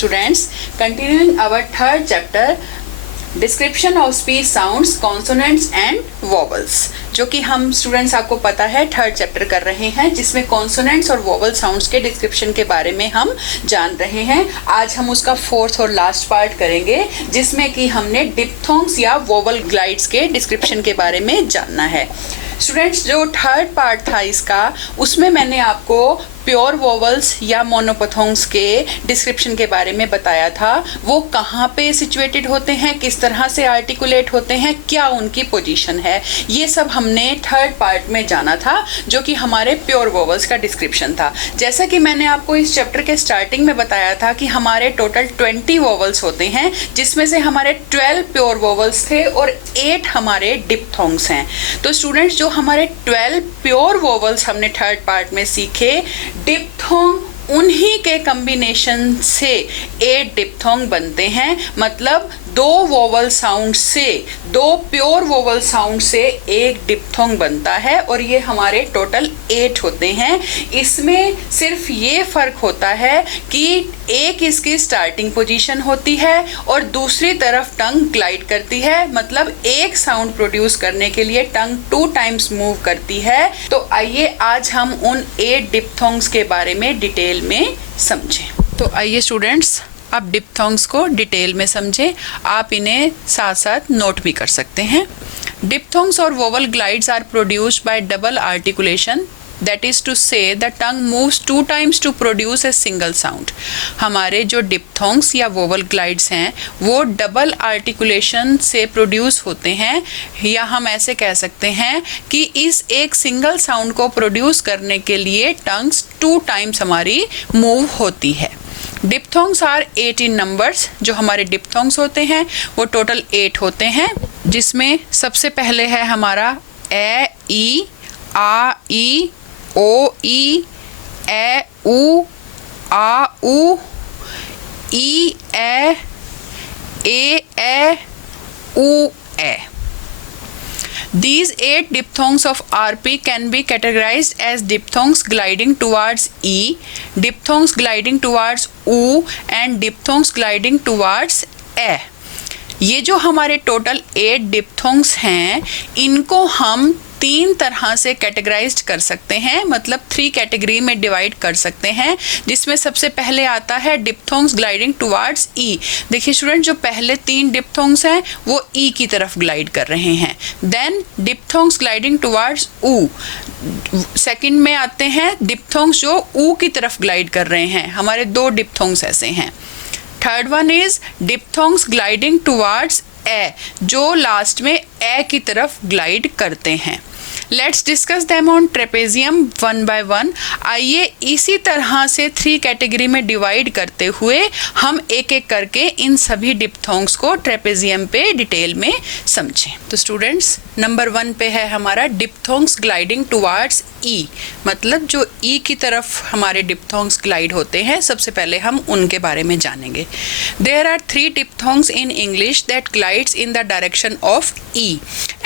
Students, continuing our third chapter, description of speech sounds, consonants and vowels, जो कि हम students आपको पता है थर्ड चैप्टर कर रहे हैं, जिसमें कॉन्सोनेंट्स और वॉवल साउंड्स के डिस्क्रिप्शन के बारे में हम जान रहे हैं। आज हम उसका फोर्थ और लास्ट पार्ट करेंगे, जिसमें कि हमने डिप्थोंग्स या वॉवल ग्लाइड्स के डिस्क्रिप्शन के बारे में जानना है। स्टूडेंट्स, जो थर्ड पार्ट था इसका, उसमें मैंने आपको प्योर वोवल्स या मोनोपथोंग्स के डिस्क्रिप्शन के बारे में बताया था। वो कहाँ पे सिचुएटेड होते हैं, किस तरह से आर्टिकुलेट होते हैं, क्या उनकी पोजीशन है, ये सब हमने थर्ड पार्ट में जाना था, जो कि हमारे प्योर वोवल्स का डिस्क्रिप्शन था। जैसा कि मैंने आपको इस चैप्टर के स्टार्टिंग में बताया था कि हमारे टोटल 20 वोवल्स होते हैं, जिसमें से हमारे 12 प्योर वोवल्स थे और 8 हमारे डिप्थोंग्स हैं। तो स्टूडेंट्स, जो हमारे 12 प्योर वोवल्स हमने थर्ड पार्ट में सीखे, डिप्थोंग उन्हीं के कॉम्बिनेशन से 8 डिप्थोंग बनते हैं। मतलब 2 वोवल साउंड से, 2 प्योर वोवल साउंड से 1 डिप्थोंग बनता है, और ये हमारे टोटल 8 होते हैं। इसमें सिर्फ ये फर्क होता है कि एक इसकी स्टार्टिंग पोजीशन होती है और दूसरी तरफ टंग ग्लाइड करती है। मतलब एक साउंड प्रोड्यूस करने के लिए टंग 2 टाइम्स मूव करती है। तो आइए आज हम उन 8 डिप्थोंग्स के बारे में डिटेल में समझें। तो आइए स्टूडेंट्स, आप डिप्थोंग्स को डिटेल में समझें। आप इन्हें साथ साथ नोट भी कर सकते हैं। डिप्थोंग्स और vowel glides are produced by double articulation, that is to say the tongue moves 2 times to produce a single sound. हमारे जो डिप्थोंग्स या वोवल ग्लाइड्स हैं वो डबल आर्टिकुलेशन से प्रोड्यूस होते हैं, या हम ऐसे कह सकते हैं कि इस एक सिंगल साउंड को प्रोड्यूस करने के लिए टंग्स 2 टाइम्स हमारी मूव होती है। Diphthongs are 8 in numbers. जो हमारे डिप्थोंग्स होते हैं वो टोटल 8 होते हैं, जिसमें सबसे पहले है हमारा ए, ई, आ, ई, ओ, ई, ए, उ, आ, उ, ई, ए, उ, ए। These 8 diphthongs of RP can be categorized as diphthongs gliding towards E, diphthongs gliding towards U and diphthongs gliding towards A। ये जो हमारे टोटल 8 डिप्थोंग्स हैं, इनको हम 3 तरह से कैटेगराइज्ड कर सकते हैं। मतलब 3 कैटेगरी में डिवाइड कर सकते हैं, जिसमें सबसे पहले आता है डिप्थोंग्स ग्लाइडिंग टुवार्ड्स ई। देखिए स्टूडेंट, जो पहले 3 डिप्थोंग्स हैं वो ई की तरफ ग्लाइड कर रहे हैं। देन डिप्थोंग्स ग्लाइडिंग टुवार्ड्स ऊ। सेकंड में आते हैं डिप्थोंग्स जो ऊ की तरफ ग्लाइड कर रहे हैं। हमारे 2 डिप्थोंग्स ऐसे हैं। Third one is diphthongs gliding towards a, जो लास्ट में ए की तरफ ग्लाइड करते हैं। Let's discuss them on trapezium one by one. आइए इसी तरह से 3 कैटेगरी में डिवाइड करते हुए हम एक एक करके इन सभी डिप्थोंग्स को ट्रेपेजियम पे डिटेल में समझें। तो स्टूडेंट्स, नंबर 1 पे है हमारा डिप्थोंग्स ग्लाइडिंग टुवार्ड्स ई। मतलब जो ई की तरफ हमारे डिप्थोंग्स ग्लाइड होते हैं, सबसे पहले हम उनके बारे में जानेंगे। There are 3 diphthongs in English that glides in the direction of ई,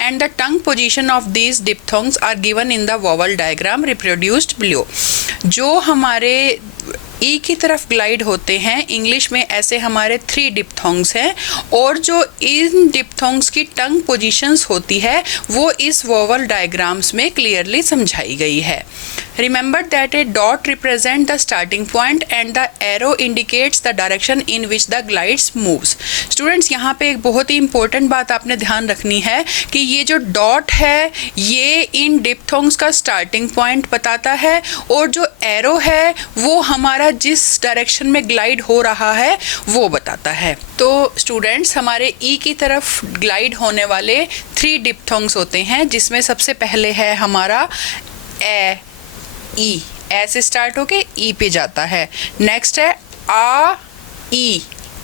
and the tongue position of these diphthongs are given in the vowel diagram reproduced below। जो हमारे ई की तरफ ग्लाइड होते हैं इंग्लिश में, ऐसे हमारे 3 डिप्थोंग्स हैं, और जो इन डिप्थोंग्स की टंग पोजीशंस होती है वो इस वोवल डायग्राम्स में क्लियरली समझाई गई है। Remember that a dot represents the starting point and the arrow indicates the direction in which the glides moves। Students, यहाँ पे एक बहुत ही important बात आपने ध्यान रखनी है कि ये जो डॉट है ये इन डिप्थोंग्स का स्टार्टिंग पॉइंट बताता है, और जो एरो है वो हमारा जिस डायरेक्शन में ग्लाइड हो रहा है वो बताता है। तो स्टूडेंट्स, हमारे ई की तरफ ग्लाइड होने वाले 3 डिप्थोंग्स होते हैं, जिसमें सबसे पहले है हमारा ए, ई, ए से स्टार्ट होके ई पे जाता है। नेक्स्ट है आ, ई,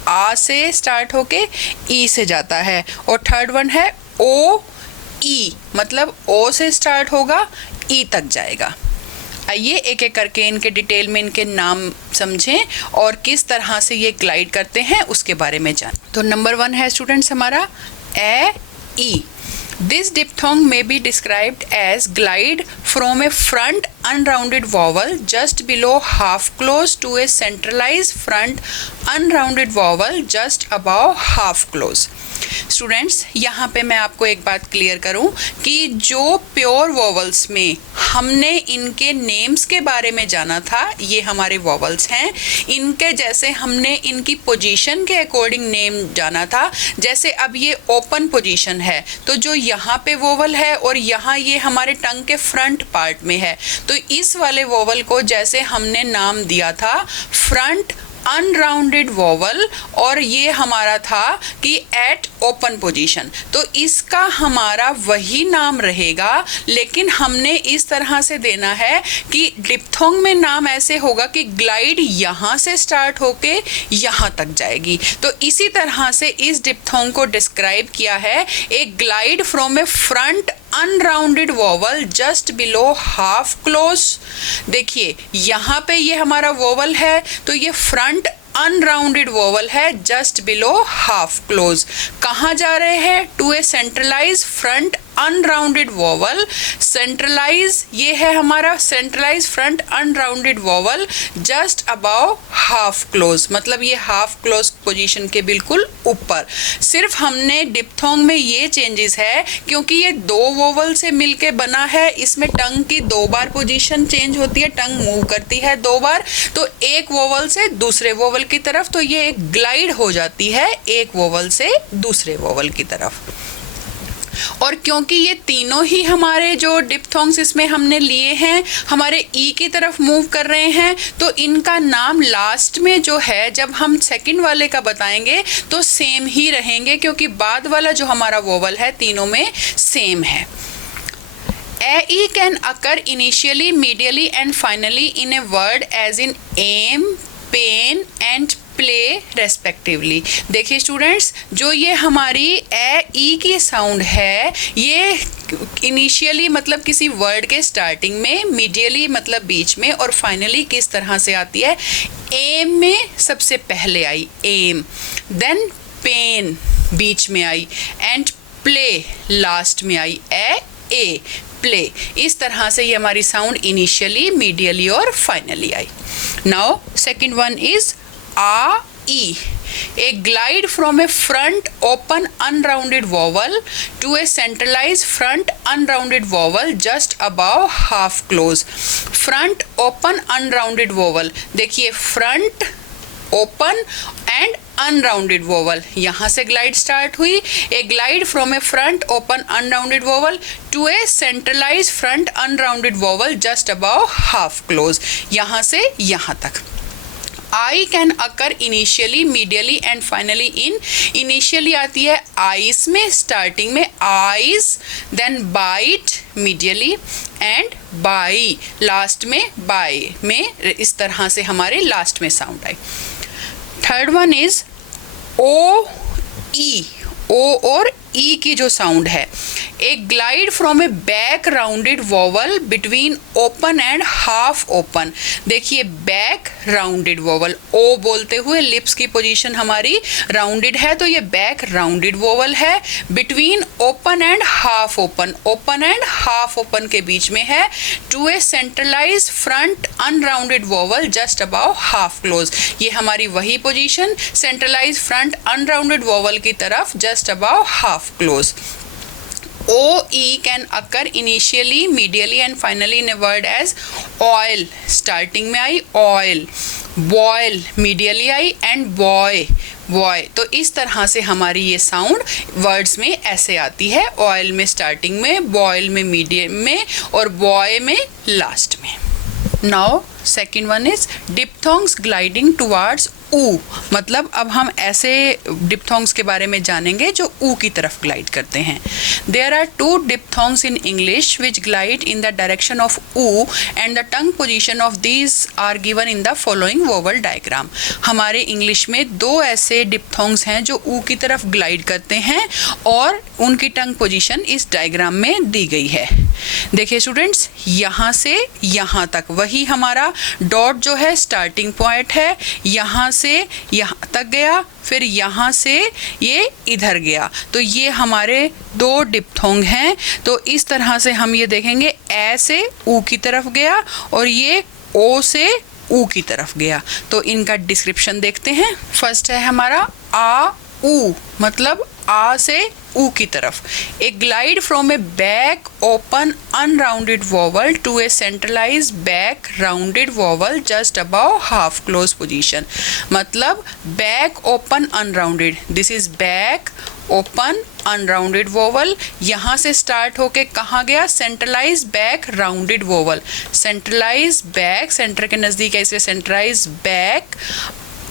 आ से स्टार्ट होके ई से जाता है। और थर्ड वन है ओ, ई, मतलब ओ से स्टार्ट होगा ई तक जाएगा। आइए एक एक करके इनके डिटेल में इनके नाम समझें और किस तरह से ये ग्लाइड करते हैं उसके बारे में जान। तो नंबर 1 है स्टूडेंट्स हमारा ए, ई। This diphthong may be described as glide from a front unrounded vowel just below half close to a centralized front unrounded vowel just above half close. Students, यहाँ पे मैं आपको एक बात क्लियर करूँ कि जो प्योर वॉवल्स में हमने इनके नेम्स के बारे में जाना था, ये हमारे वॉवल्स हैं. इनके जैसे हमने इनकी पोजीशन के अकॉर्डिंग नेम जाना था. जैसे अब ये ओपन पोजीशन है, तो जो यहाँ पे वोवल है और यहाँ ये हमारे टंग के फ्रंट पार्ट में है, तो इस वाले वोवल को जैसे हमने नाम दिया था फ्रंट अनराउंडेड वॉवल, और ये हमारा था कि एट ओपन पोजीशन, तो इसका हमारा वही नाम रहेगा, लेकिन हमने इस तरह से देना है कि डिप्थोंग में नाम ऐसे होगा कि ग्लाइड यहाँ से स्टार्ट होके यहाँ तक जाएगी. तो इसी तरह से इस डिप्थोंग को डिस्क्राइब किया है, एक glide from a front unrounded vowel just below half close. देखिए यहाँ पे ये हमारा वॉवल है, तो ये फ्रंट अनराउंडेड वॉवल है जस्ट बिलो हाफ क्लोज. कहाँ जा रहे हैं? To a centralise front unrounded vowel. Centralise ये है हमारा centralise front unrounded vowel just above half close, मतलब ये हाफ क्लोज पोजीशन के बिल्कुल ऊपर. सिर्फ हमने डिप्थोंग में ये चेंजेस है क्योंकि ये दो वॉवल से मिलके बना है, इसमें टंग की 2 बार पोजीशन चेंज होती है, टंग मूव करती है 2 बार, तो एक वॉवल से दूसरे वॉवल की तरफ, तो ये एक ग्लाइड हो जाती है एक वॉवल से दूसरे वॉवल की तरफ. और क्योंकि ये तीनों ही हमारे जो डिप्थोंग्स इसमें हमने लिए हैं हमारे ई की तरफ मूव कर रहे हैं, तो इनका नाम लास्ट में जो है जब हम सेकंड वाले का बताएंगे तो सेम ही रहेंगे, क्योंकि बाद वाला जो हमारा वोवल है तीनों में सेम है. AE can occur initially, medially and finally in a word as in aim, pain and play respectively. देखिए स्टूडेंट्स, जो ये हमारी ए की साउंड है, ये इनिशियली मतलब किसी वर्ड के स्टार्टिंग में, मीडियली मतलब बीच में, और फाइनली किस तरह से आती है? एम में सबसे पहले आई एम, देन पेन बीच में आई, एंड प्ले लास्ट में आई ए प्ले. इस तरह से ये हमारी साउंड इनिशियली, मीडियली और फाइनली आई. नाउ सेकंड वन इज आ ई. A glide from a front open unrounded vowel to a centralized front unrounded vowel just above half close. Front open unrounded vowel. देखिए front open and unrounded vowel, यहाँ से glide start हुई. A glide from a front open unrounded vowel to a centralized front unrounded vowel just above half close. यहाँ से यहाँ तक. I can occur initially, medially and finally in. Initially आती है eyes में, starting में eyes, then bite medially and by last में by में. इस तरह से हमारे last में sound I. Third one is O E. O और ई की जो साउंड है, एक glide from a back rounded vowel between open and half open. देखिए बैक राउंडेड वॉवल, ओ बोलते हुए लिप्स की पोजीशन हमारी राउंडेड है, तो ये बैक राउंडेड वॉवल है. Between open and half open, open and half open के बीच में है. To a centralise front unrounded vowel just above half close. ये हमारी वही position, centralise front unrounded vowel की तरफ just above half close. OE can occur initially, medially and finally in a word as oil. Starting में आई oil, boil medially I and boy. तो इस तरह से हमारी ये साउंड वर्ड्स में ऐसे आती है, ऑयल में स्टार्टिंग में, बॉयल में मीडियम में और बॉय में लास्ट में. Now second one is diphthongs gliding towards ऊ. मतलब अब हम ऐसे डिप्थोंग्स के बारे में जानेंगे जो ऊ की तरफ ग्लाइड करते हैं. There are 2 diphthongs in English which glide in the direction of oo and the tongue position of these are given in the following vowel diagram. हमारे इंग्लिश में 2 ऐसे डिप्थोंग्स हैं जो ऊ की तरफ ग्लाइड करते हैं और उनकी टंग पोजीशन इस डायग्राम में दी गई है. देखिए स्टूडेंट्स, यहाँ से यहाँ तक वही हमारा डॉट जो है स्टार्टिंग पॉइंट है, यहाँ से यहाँ तक गया, फिर यहाँ से ये इधर गया, तो ये हमारे दो डिप्थोंग हैं। तो इस तरह से हम ये देखेंगे, ए से ऊ की तरफ गया और ये ओ से ऊ की तरफ गया। तो इनका डिस्क्रिप्शन देखते हैं। फर्स्ट है हमारा आ ऊ, मतलब आ से ऊ की तरफ। A glide from a back open unrounded vowel to a centralise back rounded vowel just above half close position. मतलब back open unrounded, this is back open unrounded vowel, यहाँ से स्टार्ट होके कहाँ गया, centralise back rounded vowel. Centralise back, centre के नज़दीक है इसलिए centralise back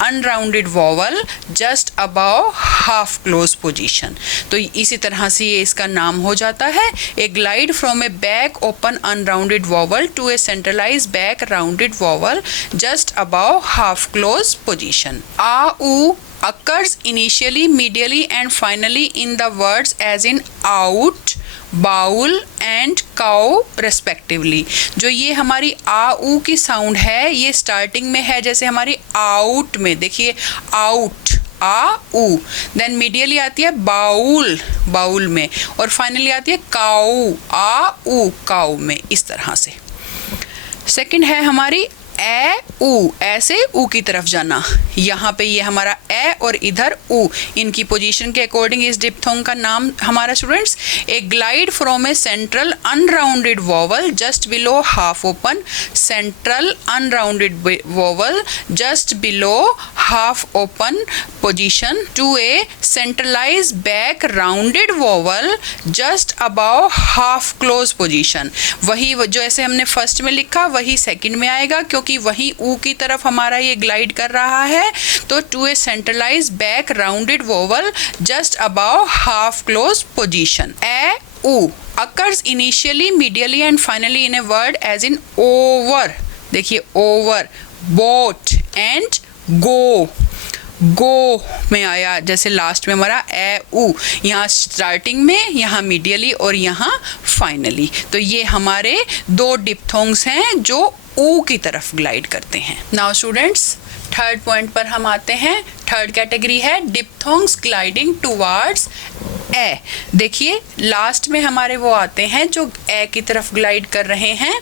unrounded vowel just above half close position. तो इसी तरह से ये इसका नाम हो जाता है, a glide from a back open unrounded vowel to a centralise back rounded vowel just above half close position. आ ऊ occurs initially, medially and finally in the words as in out, bowl and cow respectively. जो ये हमारी आ ऊ की sound है, ये starting में है जैसे हमारी आउट में, देखिए आउट आ ऊ, देन मीडियली आती है बाउल, बाउल में, और फाइनली आती है काऊ, आ ऊ काऊ में, इस तरह से। सेकंड है हमारी ए ऊ, ऐसे ऊ की तरफ जाना। यहाँ पे ये हमारा ए और इधर ऊ, इनकी पोजीशन के अकॉर्डिंग इस डिप्थोंग का नाम हमारा students, a glide from a central unrounded vowel just below half open, central unrounded vowel just below half open position to a centralise back rounded vowel just above half close position. वही जो ऐसे हमने first में लिखा वही second में आएगा, क्योंकि वही ऊ की तरफ हमारा ये ग्लाइड कर रहा है। तो to a centralise back rounded vowel just above half close position. ए ऊ occurs initially, medially and finally in a word as in over। देखिए over, boat and go, गो में आया, जैसे लास्ट में हमारा ए ऊ, यहाँ स्टार्टिंग में, यहाँ मीडियली और यहाँ फाइनली। तो ये हमारे दो डिप्थोंग्स हैं जो ऊ की तरफ ग्लाइड करते हैं। नाउ स्टूडेंट्स, थर्ड पॉइंट पर हम आते हैं। थर्ड कैटेगरी है डिप्थोंग्स ग्लाइडिंग टुवार्ड्स ए। देखिए लास्ट में हमारे वो आते हैं जो ए की तरफ ग्लाइड कर रहे हैं।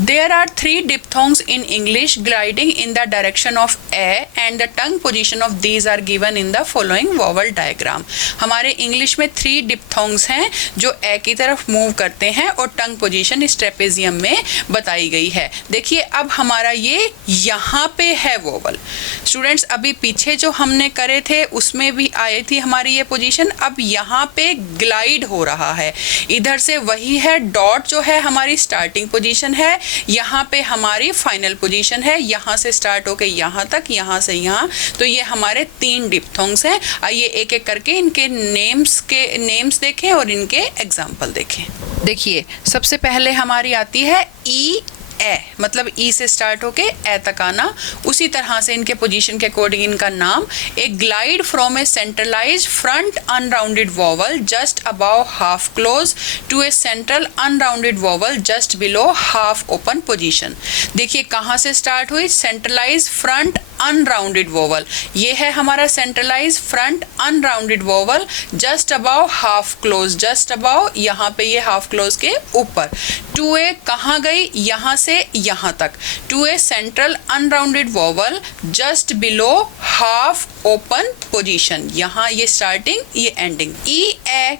There are three diphthongs in English gliding in the direction of A and the tongue position of these are given in the following vowel diagram। हमारे इंग्लिश में 3 diphthongs हैं जो A की तरफ मूव करते हैं और टंग पोजीशन इस ट्रेपेजियम में बताई गई है। देखिए अब हमारा ये यहाँ पे है वोवल। स्टूडेंट्स अभी पीछे जो हमने करे थे उसमें भी आई थी हमारी ये पोजीशन, अब यहाँ पे ग्लाइड हो रहा है। इधर से वही है, डॉट जो है हमारी स्टार्टिंग पोजीशन है, यहाँ पे हमारी फाइनल पोजीशन है, यहाँ से स्टार्ट होके यहाँ तक, यहाँ से यहाँ। तो ये हमारे 3 डिप्थोंग्स हैं। आइए एक एक करके इनके नेम्स देखें और इनके एग्जाम्पल देखें। देखिए सबसे पहले हमारी आती है ई ए, मतलब ई से स्टार्ट होके ए तक आना। उसी तरह से इनके पोजीशन के अकॉर्डिंग इनका नाम, a glide from a centralise front unrounded vowel just above half close to a central unrounded vowel just below half open position. देखिए कहाँ से स्टार्ट हुई, सेंट्रलाइज फ्रंट अनराउंडेड वोवल, ये है हमारा centralise front unrounded vowel just above half close, just above यहाँ पे ये हाफ क्लोज के ऊपर। टू ए कहाँ गई, यहाँ से यहाँ तक। To a central unrounded vowel just below half open position, यहाँ ये स्टार्टिंग ये एंडिंग। ई ए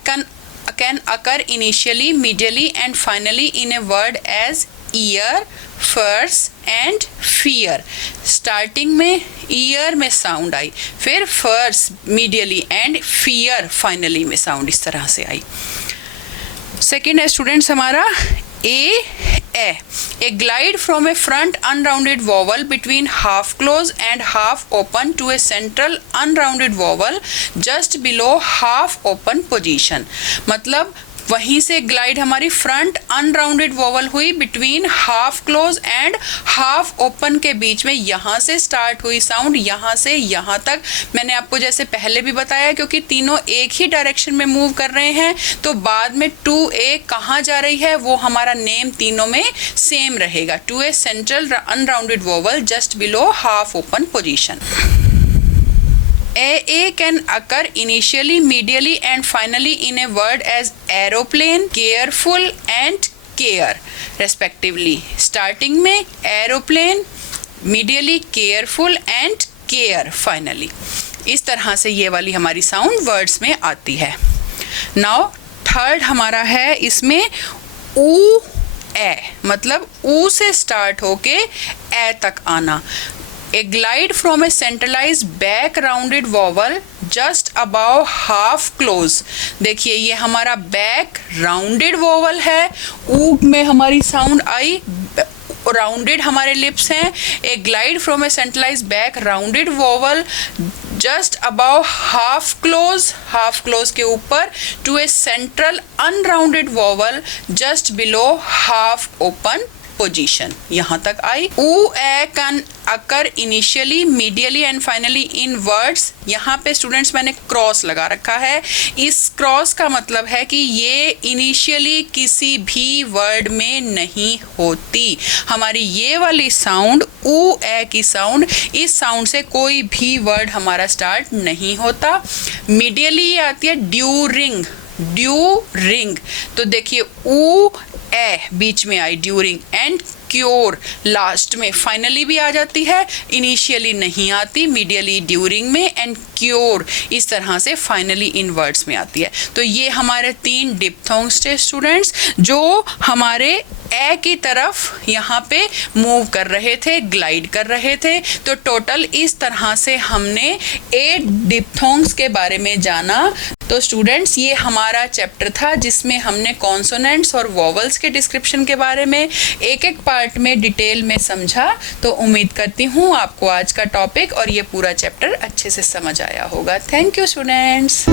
can occur initially, medially and finally in a word as ear, furs and fear। Starting में ईयर में साउंड आई, फिर फर्स मीडियली एंड फियर फाइनली में साउंड इस तरह से आई। सेकेंड है स्टूडेंट्स हमारा a glide from a front unrounded vowel between half close and half open to a central unrounded vowel just below half open position। मतलब वहीं से ग्लाइड हमारी फ्रंट अनराउंडेड वोवल हुई between half close and half open के बीच में, यहाँ से स्टार्ट हुई साउंड, यहाँ से यहाँ तक। मैंने आपको जैसे पहले भी बताया, क्योंकि तीनों एक ही डायरेक्शन में मूव कर रहे हैं, तो बाद में 2A कहाँ जा रही है वो हमारा नेम तीनों में सेम रहेगा। 2A central unrounded vowel just below half open position. AA can occur initially, medially and finally in a word as aeroplane, careful and care respectively. Starting में aeroplane, medially careful and care finally. इस तरह से ये वाली हमारी sound words में आती है। नाउ थर्ड हमारा है इसमें ऊ ए, मतलब ऊ से स्टार्ट होके ए तक आना। A glide from a centralized back rounded vowel just above half close। देखिए ये हमारा बैक राउंडेड वोवल है, ऊ में हमारी साउंड आई, राउंडेड हमारे लिप्स हैं। A glide from a centralise back rounded vowel just above half close के ऊपर to a central unrounded vowel just below half open position, यहाँ तक आई। ऊ ए can occur initially, medially and finally in words. यहाँ पे स्टूडेंट्स मैंने क्रॉस लगा रखा है। इस क्रॉस का मतलब है कि ये इनिशियली किसी भी वर्ड में नहीं होती। हमारी ये वाली साउंड ऊ ए की साउंड, इस साउंड से कोई भी वर्ड हमारा स्टार्ट नहीं होता। मीडियली आती है ड्यूरिंग, तो देखिए ऊ ए बीच में आई ड्यूरिंग, एंड क्योर लास्ट में, फाइनली भी आ जाती है, इनिशियली नहीं आती, मीडियली ड्यूरिंग में एंड क्योर इस तरह से फाइनली इन वर्ड्स में आती है। तो ये हमारे 3 डिप्थोंग्स थे स्टूडेंट्स, जो हमारे ए की तरफ यहाँ पे मूव कर रहे थे, ग्लाइड कर रहे थे। तो टोटल इस तरह से हमने 8 डिप्थोंग्स के बारे में जाना। तो स्टूडेंट्स ये हमारा चैप्टर था जिसमें हमने कॉन्सोनेंट्स और वोवल्स के डिस्क्रिप्शन के बारे में एक पार्ट में डिटेल में समझा। तो उम्मीद करती हूँ आपको आज का टॉपिक और ये पूरा चैप्टर अच्छे से समझ आया होगा। Thank you students.